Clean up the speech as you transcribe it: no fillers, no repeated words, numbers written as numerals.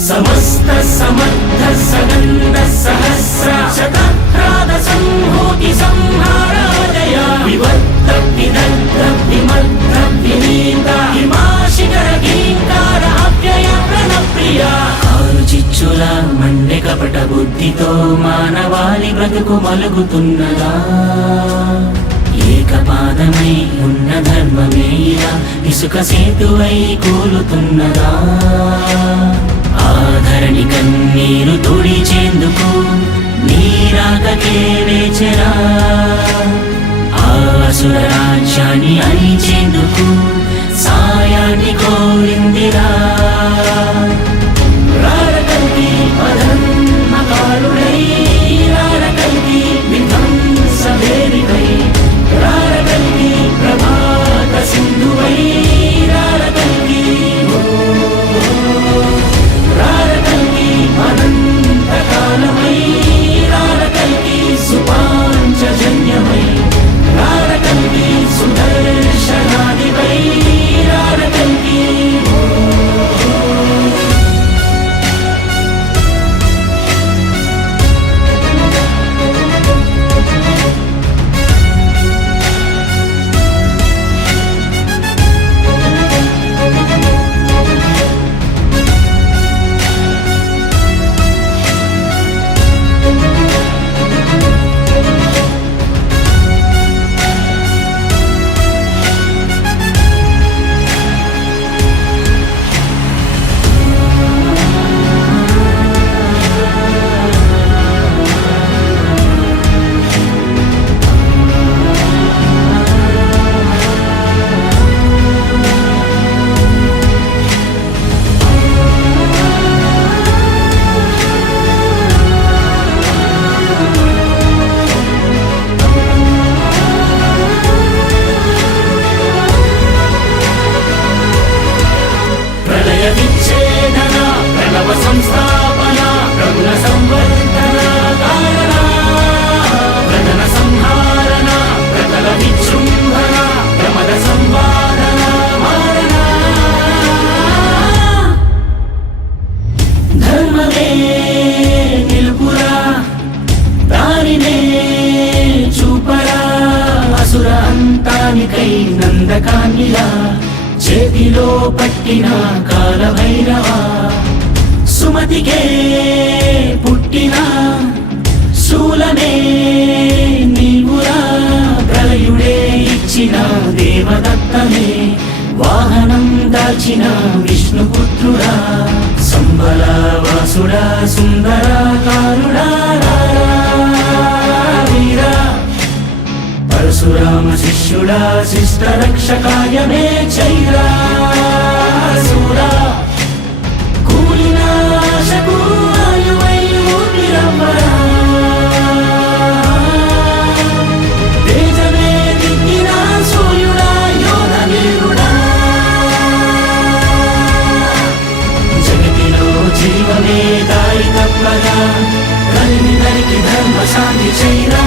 समस्त समर्थ सगंध सहस्र शतह्राद संहूति संहारादय विवर्त विदग्ध विमग्ध विनीत हिमाशिखर गिंकार अव्यय प्रणप्रिय ఆరు చిచ్చుల మండె కపట బుద్ధితో మానవాళి బ్రతుకు మలుగుతున్నదా ఏకపాదమై ఉన్న ధర్మమే ఇలా ఇసుక సేతువై కూలుతున్నదా ఆధరణి కన్నీరు తుడిచేందుకు నీరాకకే వేచెరా ఆసుర రాజ్యాన్ని అణిచేందుకు సాయాన్ని కోరిందిరా రారకల్కి అధర్మకారుడై రారకల్కి విధ్వంసవేదికై రారకల్కి ప్రభాత సింధువై రారకల్కి రారకల్కి అనంతకాలమై రారకల్కి సుపాంచజన్యమై రారకల్కి సుదర్శనాదివై రారకల్కి విచ్ఛేదన ప్రణవ సంస్థాపన ప్రగుణ సంవర్ధన కారణ ప్రజన సంహారణ ప్రజల విజృంభణ ప్రమద సంవాదన మారణ ధర్మమే నిలుపురా దానినే చూపరా అసుర అంతానికై నందకాన్నిలా చేతిలో పట్టిన కాలభైరవా సుమతికే పుట్టిన శూలమే నీవురా ప్రళయుడే ఇచ్చిన దేవదత్తమే వాహనం దాచిన విష్ణుపుత్రుడా సంబల వాసుడా సుందరాకారుడా వీరా పరశురామ శిష్యుడా శిష్ట రక్షకాయ మే చైరా సూరా కూలిన ఆశకు ఆయువై ఊపిరవ్వరా తేజమే దిక్కిన సూర్యుడా యోధ వీరుడా జగతిలో జీవమే దారి తప్పగా కలిమి నరికి ధర్మ శాంతి చైరా